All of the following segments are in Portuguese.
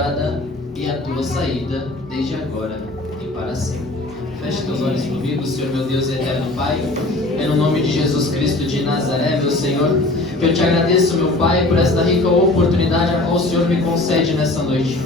entrada e a tua saída, desde agora e para sempre. Feche teus olhos comigo, Senhor meu Deus e eterno Pai. É no nome de Jesus Cristo de Nazaré, meu Senhor, que eu te agradeço, meu Pai, por esta rica oportunidade a qual o Senhor me concede nessa noite.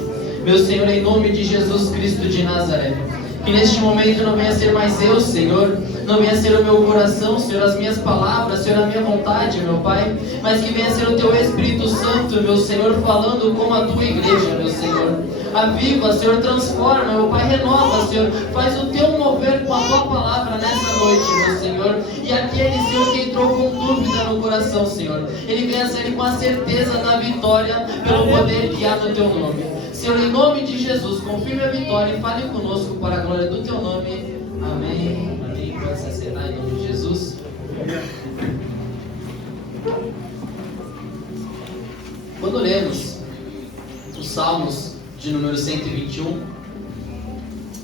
Meu Senhor, em nome de Jesus Cristo de Nazaré, que neste momento não venha ser mais eu, Senhor, não venha ser o meu coração, Senhor, as minhas palavras, Senhor, a minha vontade, meu Pai, mas que venha ser o Teu Espírito Santo, meu Senhor, falando como a Tua igreja, meu Senhor. Aviva, Senhor, transforma, meu Pai, renova, Senhor, faz o Teu mover com a Tua palavra nessa noite, meu Senhor. E aquele, Senhor, que entrou com dúvida no coração, Senhor, ele venha sair com a certeza da vitória pelo poder que há no Teu nome. Senhor, em nome de Jesus, confirme a vitória e fale conosco para a glória do Teu nome. Amém. Amém. Pode se assentar em nome de Jesus. Quando lemos os Salmos de número 121,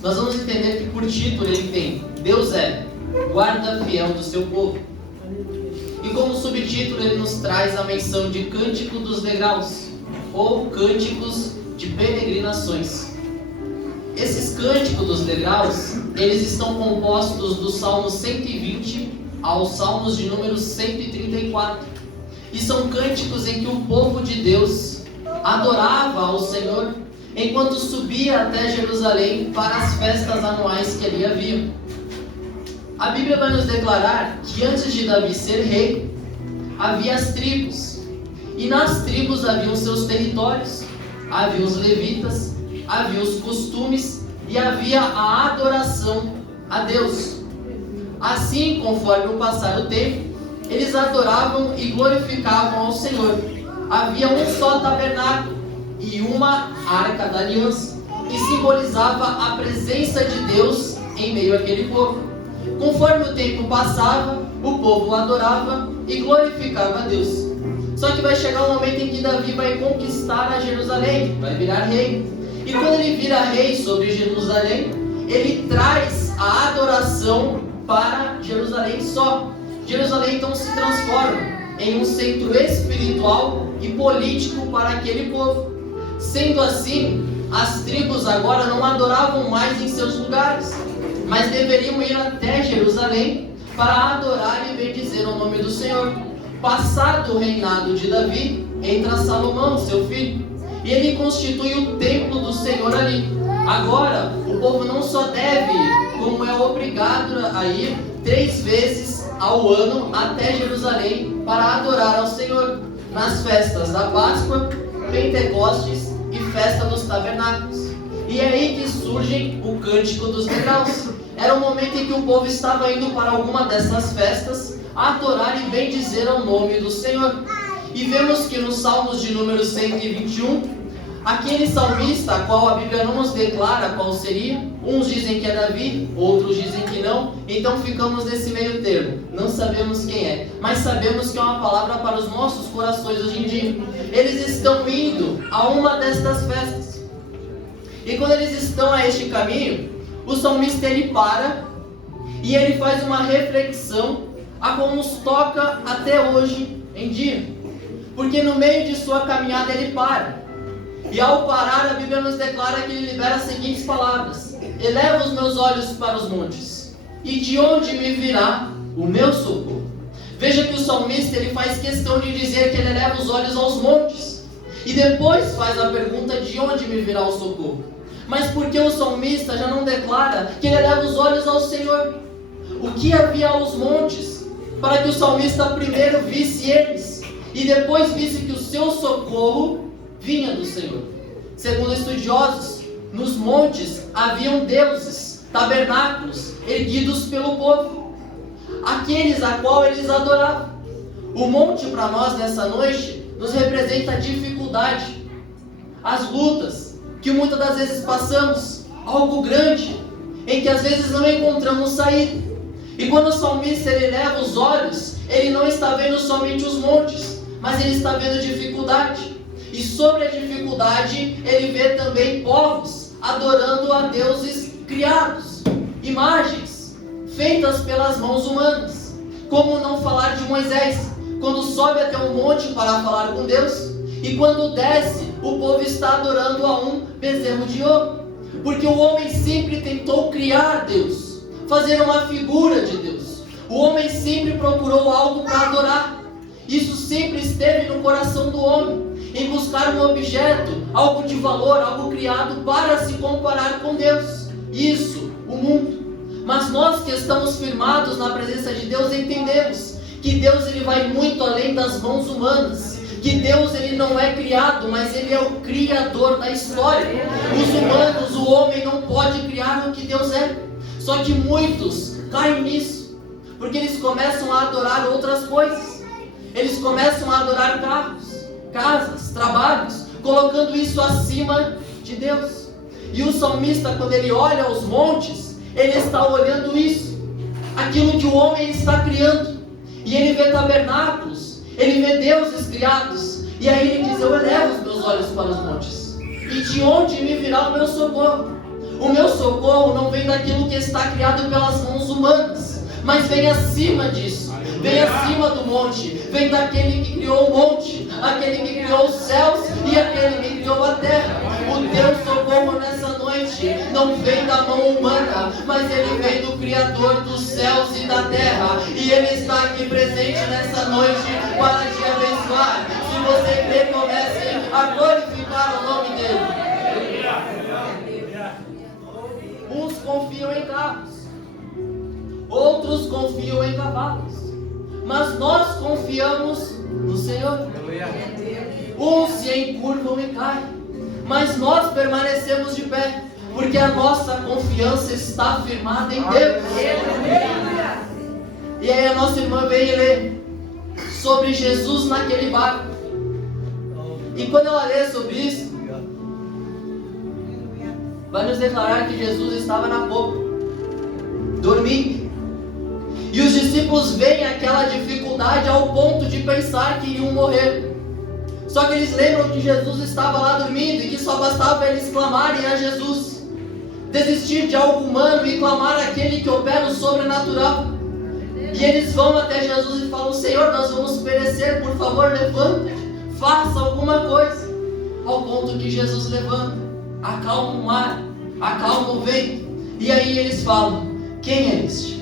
nós vamos entender que por título ele tem Deus é guarda fiel do seu povo. E como subtítulo ele nos traz a menção de Cântico dos Degraus, ou Cânticos de Peregrinações. Esses Cânticos dos Degraus, eles estão compostos do Salmo 120 aos Salmos de número 134. E são cânticos em que o povo de Deus adorava ao Senhor enquanto subia até Jerusalém para as festas anuais que ali havia. A Bíblia vai nos declarar que antes de Davi ser rei, havia as tribos. E nas tribos haviam seus territórios. Havia os levitas, havia os costumes e havia a adoração a Deus. Assim, conforme o passar do tempo, eles adoravam e glorificavam ao Senhor. Havia um só tabernáculo e uma arca da aliança, que simbolizava a presença de Deus em meio àquele povo. Conforme o tempo passava, o povo adorava e glorificava a Deus. Só que vai chegar um momento em que Davi vai conquistar a Jerusalém, vai virar rei. E quando ele vira rei sobre Jerusalém, ele traz a adoração para Jerusalém só. Jerusalém então se transforma em um centro espiritual e político para aquele povo. Sendo assim, as tribos agora não adoravam mais em seus lugares, mas deveriam ir até Jerusalém para adorar e bendizer o nome do Senhor. Passado o reinado de Davi, entra Salomão, seu filho, e ele constitui o templo do Senhor ali. Agora, o povo não só deve, como é obrigado a ir 3 vezes ao ano até Jerusalém para adorar ao Senhor, nas festas da Páscoa, Pentecostes e Festa dos Tabernáculos. E é aí que surge o Cântico dos Degraus. Era o momento em que o povo estava indo para alguma dessas festas adorar e bendizer ao nome do Senhor. E vemos que nos Salmos de número 121, aquele salmista, a qual a Bíblia não nos declara qual seria, uns dizem que é Davi, outros dizem que não, então ficamos nesse meio termo, não sabemos quem é, mas sabemos que é uma palavra para os nossos corações hoje em dia. Eles estão indo a uma destas festas, e quando eles estão a este caminho, o salmista ele para, e ele faz uma reflexão a como nos toca até hoje em dia, porque no meio de sua caminhada ele para, e ao parar a Bíblia nos declara que ele libera as seguintes palavras: eleva os meus olhos para os montes, e de onde me virá o meu socorro? Veja que o salmista ele faz questão de dizer que ele eleva os olhos aos montes, e depois faz a pergunta: de onde me virá o socorro? Mas por que o salmista já não declara que ele eleva os olhos ao Senhor? O que havia aos montes para que o salmista primeiro visse eles e depois visse que o seu socorro vinha do Senhor? Segundo estudiosos, nos montes haviam deuses, tabernáculos erguidos pelo povo, aqueles a qual eles adoravam. O monte para nós nessa noite nos representa a dificuldade, as lutas que muitas das vezes passamos, algo grande em que às vezes não encontramos saída. E quando o salmista ele eleva os olhos, ele não está vendo somente os montes, mas ele está vendo dificuldade. E sobre a dificuldade, ele vê também povos adorando a deuses criados, imagens feitas pelas mãos humanas. Como não falar de Moisés, quando sobe até um monte para falar com Deus, e quando desce, o povo está adorando a um bezerro de ouro. Porque o homem sempre tentou criar Deus, fazer uma figura de Deus. O homem sempre procurou algo para adorar. Isso sempre esteve no coração do homem, em buscar um objeto, algo de valor, algo criado para se comparar com Deus. Isso, o mundo. Mas nós que estamos firmados na presença de Deus, entendemos que Deus ele vai muito além das mãos humanas. Que Deus ele não é criado, mas ele é o criador da história. Os humanos, o homem não pode criar o que Deus é. Só que muitos caem nisso, porque eles começam a adorar outras coisas. Eles começam a adorar carros, casas, trabalhos, colocando isso acima de Deus. E o salmista, quando ele olha os montes, ele está olhando isso, aquilo que o homem está criando. E ele vê tabernáculos, ele vê deuses criados. E aí ele diz: eu elevo os meus olhos para os montes, e de onde me virá o meu socorro? O meu socorro não vem daquilo que está criado pelas mãos humanas, mas vem acima disso. Vem acima do monte, vem daquele que criou o monte, aquele que criou os céus e aquele que criou a terra. O teu socorro nessa noite não vem da mão humana, mas ele vem do Criador dos céus e da terra. E ele está aqui presente nessa noite para te abençoar. Se você crê, comece a glorificar o nome dele. Uns confiam em carros, outros confiam em cavalos, mas nós confiamos no Senhor. Uns se encurvam e caem, mas nós permanecemos de pé, porque a nossa confiança está firmada em Deus. E aí a nossa irmã veio ler sobre Jesus naquele barco. E quando ela lê sobre isso, vai nos declarar que Jesus estava na popa, dormindo. E os discípulos veem aquela dificuldade ao ponto de pensar que iriam morrer. Só que eles lembram que Jesus estava lá dormindo e que só bastava eles clamarem a Jesus, desistir de algo humano e clamar àquele que opera o sobrenatural. E eles vão até Jesus e falam: Senhor, nós vamos perecer, por favor, levanta-te, faça alguma coisa. Ao ponto que Jesus levanta, acalma o mar, acalma o vento. E aí eles falam: quem é este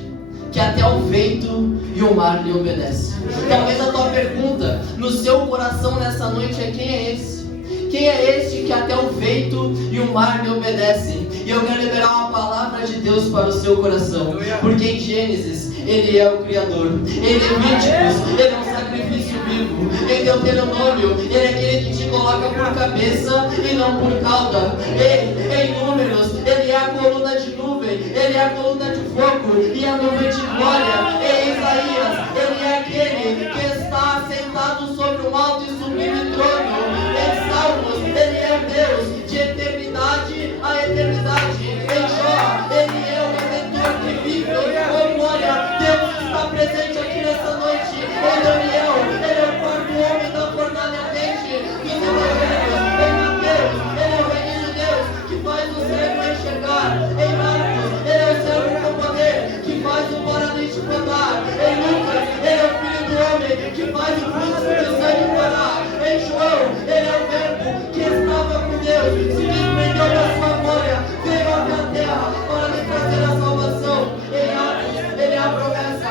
que até o vento e o mar lhe obedecem? Talvez a tua pergunta no seu coração nessa noite é: quem é esse? Quem é este que até o vento e o mar lhe obedecem? E eu quero liberar uma palavra de Deus para o seu coração, porque em Gênesis ele é o Criador, ele é Levíticos, ele é um sacrifício vivo. Em Deuteronômio, ele é aquele que te coloca por cabeça e não por cauda. Em Números, ele é a coluna de nuvem, ele é a coluna de fogo e a nuvem de glória. Em Isaías, ele é aquele que está sentado sobre um alto e sublime trono. Em Salmos, ele é Deus de eternidade a eternidade. Em Jó, ele é o Redentor que vive. Oh glória, Deus está presente aqui nessa noite. Em Daniel, ele é o quarto homem da fornalha ardente dos evangelhos. Em Mateus, ele é o reino de Deus que faz o cego enxergar. Em Marcos, ele é o servo com poder que faz o paralítico andar. Em Lucas, ele é o filho do homem que faz o fluxo de sangue parar. Em João, ele é o verbo que estava com Deus, se desprendeu da sua glória, veio até a terra para lhe trazer a salvação. Em Atos, ele é a promessa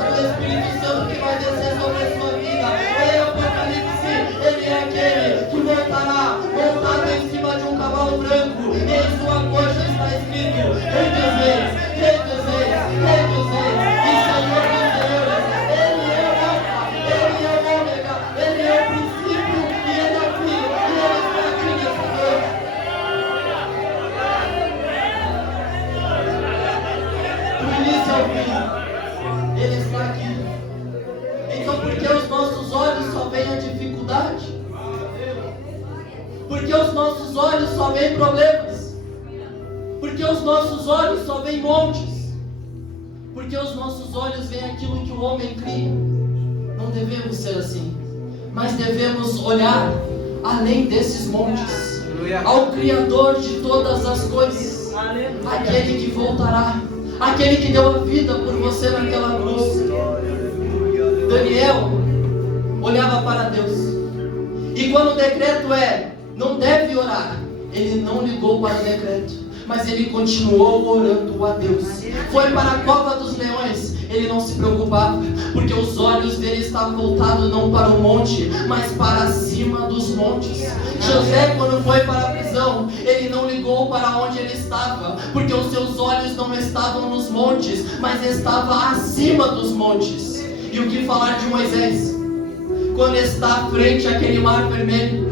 do Espírito Santo que vai descer sobre a sua vida. Em Apocalipse, ele é aquele que voltará montado em cima de um cavalo branco, e em sua coxa está escrito: Rei dos Reis, Rei dos Reis, Rei dos Reis e Senhor dos Senhores. Ele é o Alfa, ele é o Ômega, ele é o princípio e ele é o fim, e ele está aqui nessa noite. Do início ao fim, ele está aqui. Então por que os nossos olhos só veem a dificuldade? Por que os nossos olhos só veem problemas? Por que os nossos olhos só veem montes? Por que os nossos olhos veem aquilo que o homem cria? Não devemos ser assim, mas devemos olhar além desses montes, ao Criador de todas as coisas, aquele que voltará, aquele que deu a vida por você naquela cruz. Daniel olhava para Deus, e quando o decreto é: não deve orar, ele não ligou para o decreto, mas ele continuou orando a Deus. Foi para a cova dos leões, ele não se preocupava, porque os olhos dele estavam voltados não para o monte, mas para cima dos montes. José, quando foi para a prisão, ele não ligou para onde ele estava, porque os seus olhos não estavam nos montes, mas estava acima dos montes. E o que falar de Moisés? Quando está frente àquele mar vermelho,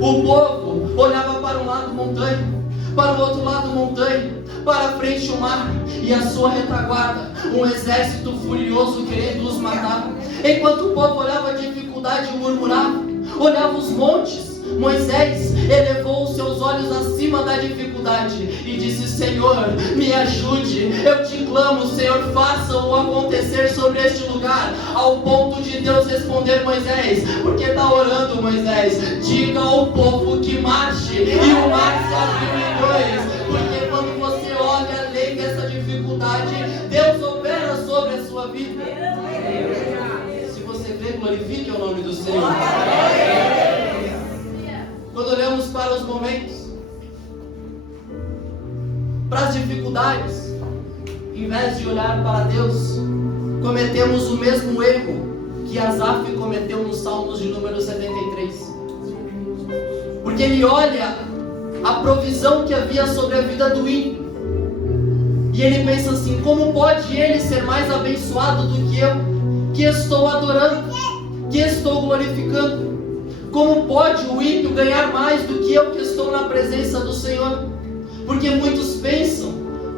o povo olhava para um lado montanha, para o outro lado montanha, para frente o mar, e a sua retaguarda, um exército furioso querendo os matar. Enquanto o povo olhava a dificuldade e murmurava, olhava os montes, Moisés elevou os seus olhos acima da dificuldade e disse: Senhor, me ajude, eu te clamo, Senhor, faça-o acontecer sobre este lugar. Ao ponto de Deus responder: Moisés, porque está orando, Moisés? Diga ao povo que marche, e o mar se abriu em dois. Porque quando você olha além dessa dificuldade, Deus opera sobre a sua vida. Se você vê, glorifique o nome do Senhor. Quando olhamos para os momentos, para as dificuldades, em vez de olhar para Deus, cometemos o mesmo erro que Asaf cometeu nos Salmos de número 73. Porque ele olha a provisão que havia sobre a vida do ímpio, e ele pensa assim: como pode ele ser mais abençoado do que eu, que estou adorando, que estou glorificando? Como pode o ímpio ganhar mais do que eu, que estou na presença do Senhor? Porque muitos pensam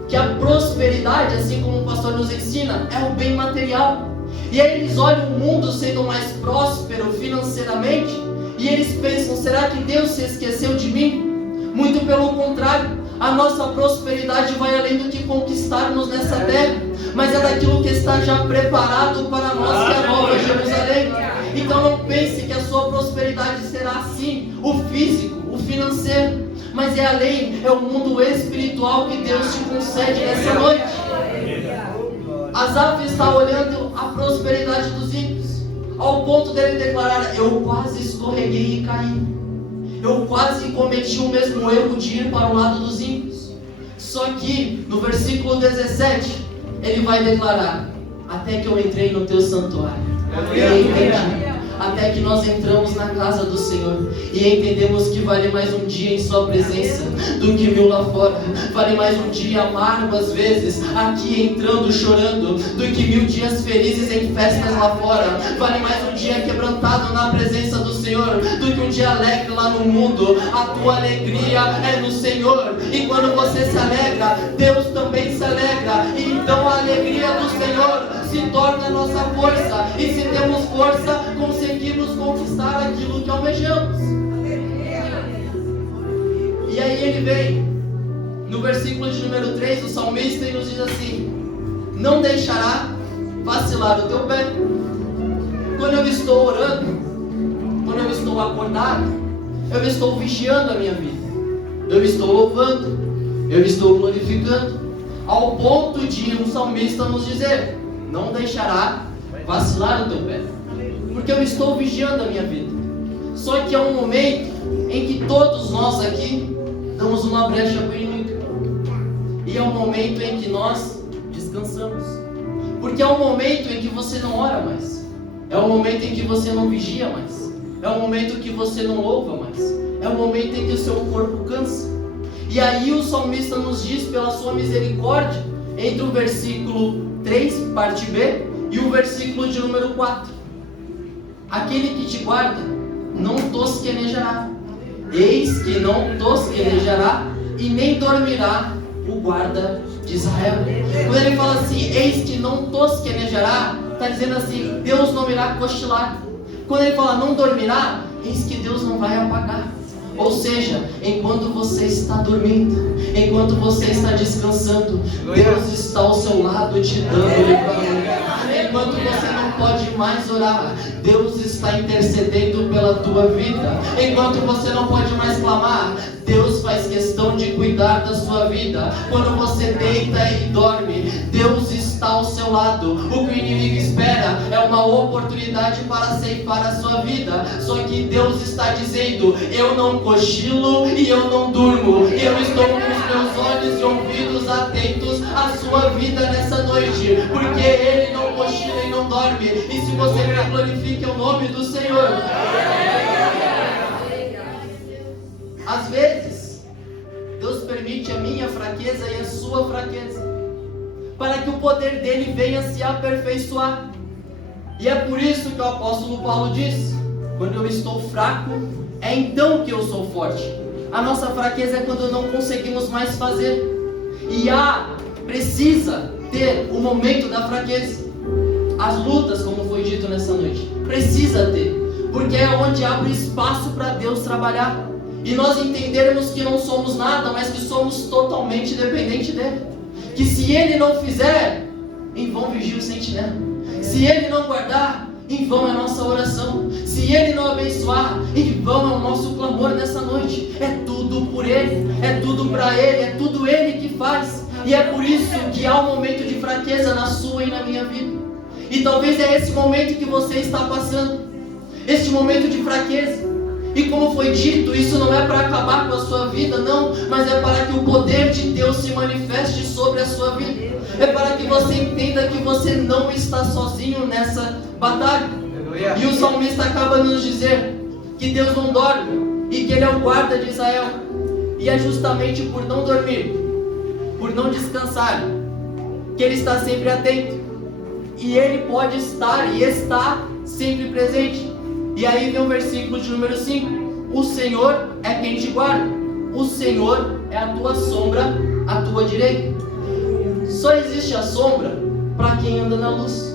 que a prosperidade, assim como o pastor nos ensina, é o bem material. E aí eles olham o mundo sendo mais próspero financeiramente, e eles pensam: será que Deus se esqueceu de mim? Muito pelo contrário, a nossa prosperidade vai além do que conquistarmos nessa terra, mas é daquilo que está já preparado para nós, que é a Nova Jerusalém. Então não pense que a sua prosperidade será assim, o físico, o financeiro, mas é além, é o mundo espiritual que Deus te concede nessa noite. Asaf está olhando a prosperidade dos ímpios, ao ponto dele declarar: eu quase escorreguei e caí, eu quase cometi o mesmo erro de ir para o lado dos ímpios. Só que no versículo 17 ele vai declarar: até que eu entrei no teu santuário, até que nós entramos na casa do Senhor e entendemos que vale mais um dia em sua presença do que 1000 lá fora. Vale mais um dia amargo às vezes aqui entrando chorando do que 1000 dias felizes em festas lá fora. Vale mais um dia quebrantado na presença do Senhor do que um dia alegre lá no mundo. A tua alegria é no Senhor, e quando você se alegra, Deus também se alegra. E então a alegria do Senhor se torna a nossa força, e se temos força, conseguimos conquistar aquilo que almejamos. E aí ele vem no versículo de número 3, o salmista, e nos diz assim: não deixará vacilar o teu pé. Quando eu estou orando, quando eu estou acordado, eu estou vigiando a minha vida, eu estou louvando, eu estou glorificando, ao ponto de um salmista nos dizer: não deixará vacilar o teu pé, porque eu estou vigiando a minha vida. Só que há um momento em que todos nós aqui damos uma brecha para o inimigo, e é um momento em que nós descansamos, porque é um momento em que você não ora mais, é um momento em que você não vigia mais, é um momento em que você não louva mais, é um momento em que o seu corpo cansa. E aí o salmista nos diz, pela sua misericórdia, entre o versículo 3, parte B, e o versículo de número 4: aquele que te guarda não tosquenejará, eis que não tosquenejará e nem dormirá o guarda de Israel. Quando ele fala assim, eis que não tosquenejará, está dizendo assim, Deus não irá cochilar. Quando ele fala não dormirá, eis que Deus não vai apagar. Ou seja, enquanto você está dormindo, enquanto você está descansando, Deus está ao seu lado te dando livramento. Enquanto você não pode mais orar, Deus está intercedendo pela tua vida. Enquanto você não pode mais clamar, Deus faz questão onde cuidar da sua vida. Quando você deita e dorme, Deus está ao seu lado. O que o inimigo espera é uma oportunidade para ceifar a sua vida. Só que Deus está dizendo: eu não cochilo e eu não durmo. Eu estou com os meus olhos e ouvidos atentos à sua vida nessa noite, porque Ele não cochila e não dorme. E se você quer, glorifique o nome do Senhor. Às vezes, Deus permite a minha fraqueza e a sua fraqueza, para que o poder dele venha se aperfeiçoar. E é por isso que o apóstolo Paulo diz: quando eu estou fraco, é então que eu sou forte. A nossa fraqueza é quando não conseguimos mais fazer. E precisa ter o momento da fraqueza. As lutas, como foi dito nessa noite, precisa ter, porque é onde abre espaço para Deus trabalhar. E nós entendermos que não somos nada, mas que somos totalmente dependentes dele. Que se ele não fizer, em vão vigia o sentinela. Se ele não guardar, em vão é a nossa oração. Se ele não abençoar, em vão é o nosso clamor nessa noite. É tudo por ele, é tudo para ele, é tudo ele que faz. E é por isso que há um momento de fraqueza na sua e na minha vida. E talvez é esse momento que você está passando, este momento de fraqueza. E como foi dito, isso não é para acabar com a sua vida, não, mas é para que o poder de Deus se manifeste sobre a sua vida. É para que você entenda que você não está sozinho nessa batalha. E o salmista acaba de nos dizer que Deus não dorme e que Ele é o guarda de Israel. E é justamente por não dormir, por não descansar, que Ele está sempre atento. E Ele pode estar e está sempre presente. E aí vem o versículo de número 5. O Senhor é quem te guarda. O Senhor é a tua sombra, à tua direita. Só existe a sombra para quem anda na luz.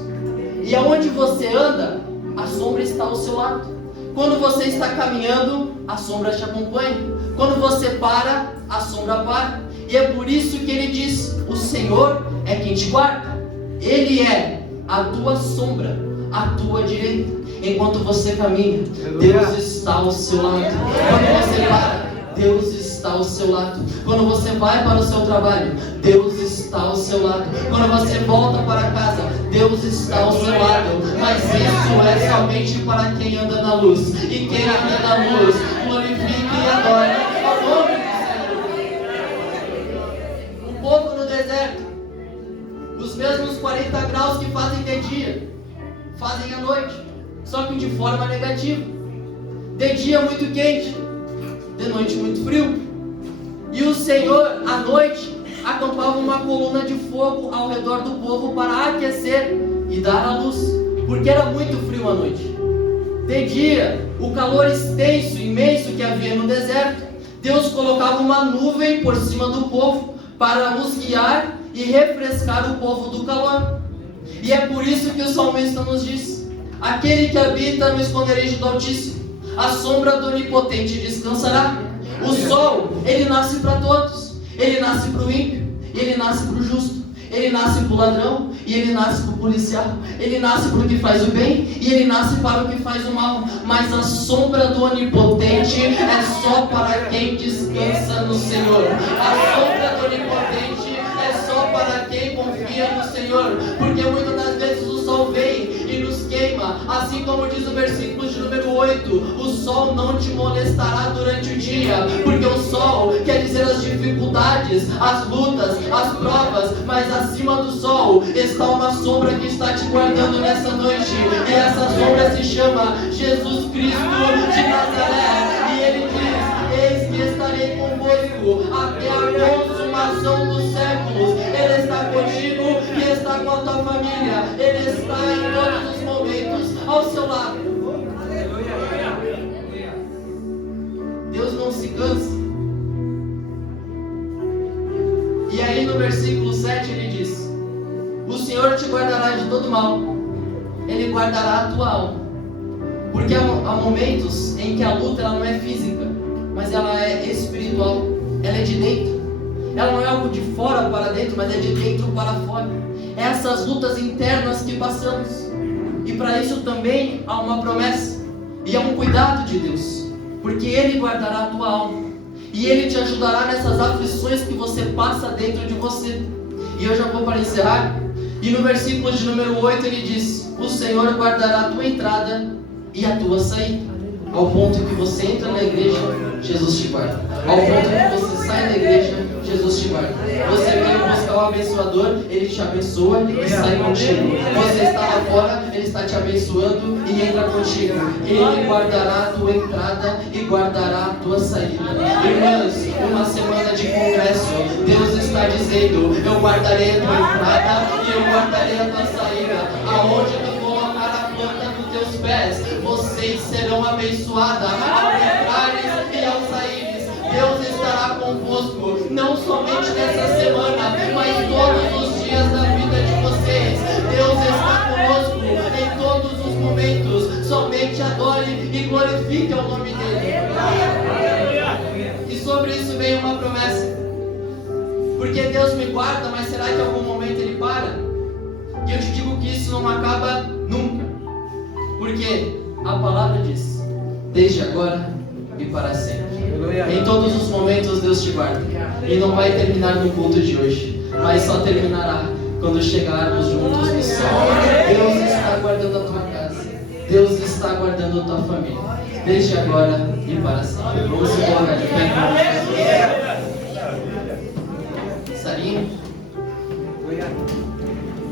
E aonde você anda, a sombra está ao seu lado. Quando você está caminhando, a sombra te acompanha. Quando você para, a sombra para. E é por isso que ele diz: o Senhor é quem te guarda. Ele é a tua sombra, à tua direita. Enquanto você caminha, Deus está ao seu lado. Quando você para, Deus está ao seu lado. Quando você vai para o seu trabalho, Deus está ao seu lado. Quando você volta para casa, Deus está ao seu lado. Mas isso é somente para quem anda na luz. E quem anda na luz, glorifique e adore ao nome do Senhor. O povo no deserto, os mesmos 40 graus que fazem de dia, fazem à noite, só que de forma negativa. De dia muito quente, de noite muito frio. E o Senhor, à noite, acampava uma coluna de fogo ao redor do povo para aquecer e dar a luz, porque era muito frio à noite. De dia, o calor extenso, imenso que havia no deserto, Deus colocava uma nuvem por cima do povo para os guiar e refrescar o povo do calor. E é por isso que o salmista nos diz: aquele que habita no esconderijo do Altíssimo, a sombra do Onipotente descansará. O sol, ele nasce para todos. Ele nasce para o ímpio, ele nasce para o justo, ele nasce para o ladrão e ele nasce para o policial. Ele nasce para o que faz o bem e ele nasce para o que faz o mal. Mas a sombra do Onipotente é só para quem descansa no Senhor. A sombra do Onipotente é só para quem confia no Senhor. Porque muitas das vezes o sol vem e nos queima, assim como diz o versículo de número 8: o sol não te molestará durante o dia, porque o sol quer dizer as dificuldades, as lutas, as provas, mas acima do sol está uma sombra que está te guardando nessa noite, e essa sombra se chama Jesus Cristo de Nazaré. E ele diz: eis que estarei convosco até a consumação dos séculos. Ele está contigo e está com a tua família. Ele está em todos os momentos ao seu lado. Deus não se cansa. E aí no versículo 7 ele diz: o Senhor te guardará de todo mal, Ele guardará a tua alma. Porque há momentos em que a luta ela não é física, mas ela é espiritual. Ela é de dentro. Ela não é algo de fora para dentro, mas é de dentro para fora. É essas lutas internas que passamos. E para isso também há uma promessa. E há um cuidado de Deus. Porque Ele guardará a tua alma. E Ele te ajudará nessas aflições que você passa dentro de você. E eu já vou para encerrar. E no versículo de número 8 ele diz: o Senhor guardará a tua entrada e a tua saída. Ao ponto que você entra na igreja, Jesus te guarda. Ao ponto que você sai da igreja, Jesus te guarda. Você vem buscar o abençoador, Ele te abençoa e sai contigo. Você está lá fora, Ele está te abençoando e entra contigo. Ele guardará a tua entrada e guardará a tua saída. Irmãos, uma semana de congresso, Deus está dizendo: eu guardarei a tua entrada e eu guardarei a tua saída. Aonde tu colocar a planta dos teus pés, vocês serão abençoados ao entrares e ao saíres. Deus estará convosco, não somente nessa semana, mas todos os dias da vida de vocês. Deus está conosco em todos os momentos. Somente adore e glorifique o nome dEle. E sobre isso vem uma promessa. Porque Deus me guarda, mas será que em algum momento Ele para? E eu te digo que isso não acaba nunca. Porque a palavra diz: desde agora e para sempre. Em todos os momentos Deus te guarda. E não vai terminar no culto de hoje, mas só terminará quando chegarmos juntos no céu. Deus está guardando a tua casa. Deus está guardando a tua família. Desde agora e para sempre. Vamos se colocar de pé. Sarinho,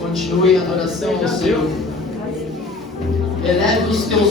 continue a adoração ao Senhor. Eleve os teus olhos.